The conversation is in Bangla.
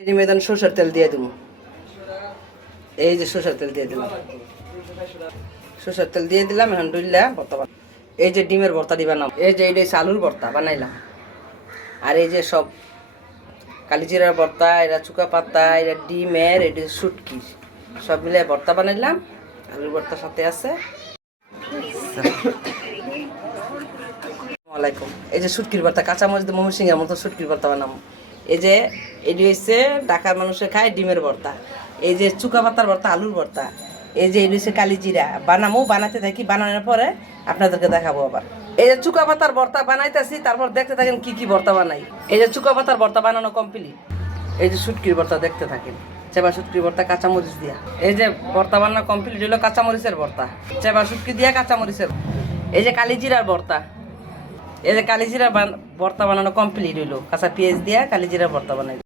এই মেদান সরষের তেল দিয়ে দেবো। এই যে সরষের তেল দিয়ে দিলাম, সরষের তেল দিয়ে দিলাম। এখন ডুইলা ভর্তা বানাই। এই যে ডিমের ভর্তা দিবা নাম, এই যে এইটা আলুর ভর্তা বানাইলাম। আর এই যে সব কালিজিরার ভর্তা, এরা চুকা পাতা, এরা ডিমের, এটা শুটকি, সব মিলে ভর্তা বানাইলাম। আলুর ভর্তার সাথে আছে। আসসালামাইকুম। এই যে শুটকির ভর্তা, কাঁচামরিচ দিয়ে ময়মনসিংহের মতো শুটকির ভর্তা বানাবো। এই যে এটি হচ্ছে ঢাকার মানুষে খায় ডিমের ভর্তা। এই যে চুকা পাতার ভর্তা, আলুর ভর্তা। এই যে এটি হচ্ছে কালিজিরা বানাবো, বানাতে থাকি, বানানোর পরে আপনাদেরকে দেখাবো আবার। এই যে চুকা পাতার ভর্তা বানাইতেছি, তারপর দেখতে থাকেন কি কি ভর্তা বানাই। এই যে চুকা পাতার ভর্তা বানানো কমপ্লিট। এই যে শুটকির ভর্তা দেখতে থাকেন, চেবা শুটকির ভর্তা কাঁচামরিচ দিয়া। এই যে ভর্তা বানানো কমপ্লিট হলো কাঁচামরিচের ভর্তা, চেবা শুটকি দিয়া কাঁচামরিচের। এই যে কালিজিরার ভর্তা, এই যে কালিজিরা ভর্তা বানানো কমপ্লিট হইলো, কাঁচা পেঁয়াজ দিয়া কালিজিরা ভর্তা বানাই।